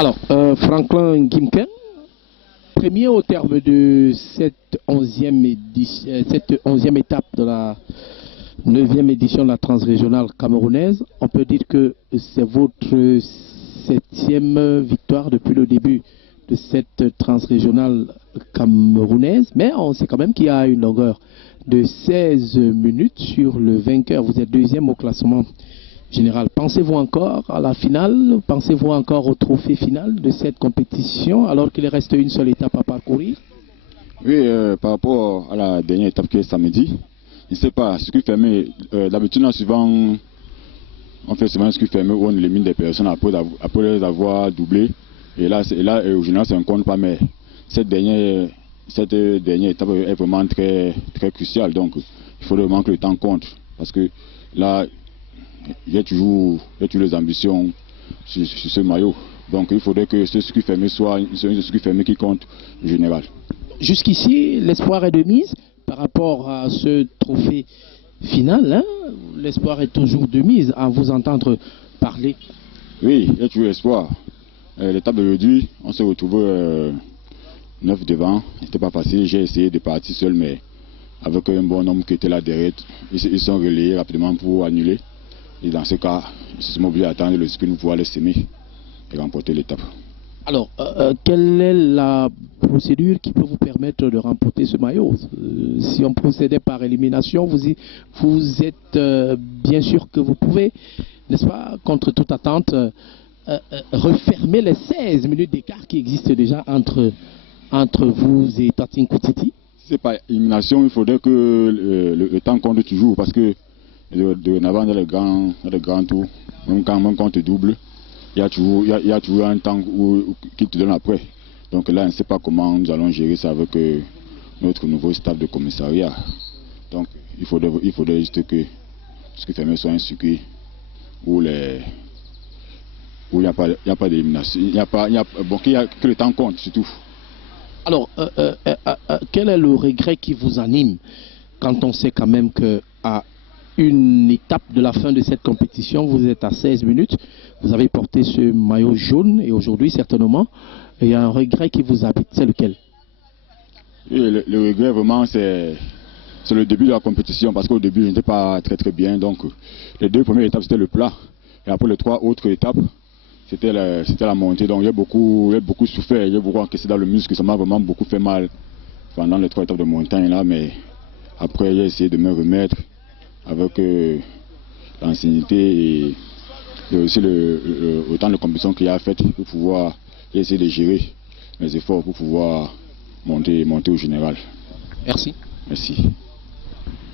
Alors, Franklin Gimken, premier au terme de cette 11e étape de la 9e édition de la transrégionale camerounaise. On peut dire que c'est votre 7e victoire depuis le début de cette transrégionale camerounaise, mais on sait quand même qu'il y a une longueur de 16 minutes sur le vainqueur. Vous êtes deuxième au classement général. Pensez-vous encore à la finale? Pensez-vous encore au trophée final de cette compétition alors qu'il reste une seule étape à parcourir? Oui, par rapport à la dernière étape qui est samedi, je ne sais pas, circuit fermé, d'habitude, on fait souvent un circuit fermé où on élimine des personnes après les avoir doublées. Et là, au général, ça ne compte pas, mais cette dernière étape est vraiment très, très cruciale. Donc, il faut vraiment que le temps compte. Parce que là, j'ai toujours les ambitions sur ce maillot. Donc, il faudrait que ce circuit fermé soit un circuit fermé qui compte en général. Jusqu'ici, l'espoir est de mise par rapport à ce trophée final. Hein? L'espoir est toujours de mise à vous entendre parler. Oui, il y a toujours espoir. L'étape d'aujourd'hui, on s'est retrouvé 9 devant. C'était pas facile. J'ai essayé de partir seul, mais avec un bon nombre qui était là derrière, ils sont relayés rapidement pour annuler. Et dans ce cas, ils se sont obligés d'attendre le sprint pour pouvoir les semer et remporter l'étape. Alors, quelle est la procédure qui peut vous permettre de remporter ce maillot? Si on procédait par élimination, vous êtes bien sûr que vous pouvez, n'est-ce pas, contre toute attente, refermer les 16 minutes d'écart qui existent déjà entre vous et Tatin Koutiti? Si c'est pas élimination, il faudrait que le temps compte toujours, parce que de avant dans les grands tours, même quand on te double, il y a toujours un temps qui te donne après. Donc là, on ne sait pas comment nous allons gérer ça avec notre nouveau staff de commissariat. Donc il faudrait juste que ce qui ferme soit un circuit où il n'y a pas d'élimination, que le temps compte surtout. Alors, quel est le regret qui vous anime quand on sait quand même qu'à une étape de la fin de cette compétition, vous êtes à 16 minutes, vous avez porté ce maillot jaune et aujourd'hui, certainement, il y a un regret qui vous habite, c'est lequel? Et le regret, vraiment, c'est le début de la compétition, parce qu'au début, je n'étais pas très très bien. Donc, les 2 premières étapes, c'était le plat. Et après les 3 autres étapes, c'était la montée. Donc, j'ai beaucoup souffert, j'ai beaucoup encaissé dans le muscle. Ça m'a vraiment beaucoup fait mal pendant les 3 étapes de montagne là. Mais après, j'ai essayé de me remettre avec l'ancienneté et aussi le temps de compétition qu'il y a fait pour pouvoir essayer de gérer mes efforts pour pouvoir monter au général. Merci. Merci.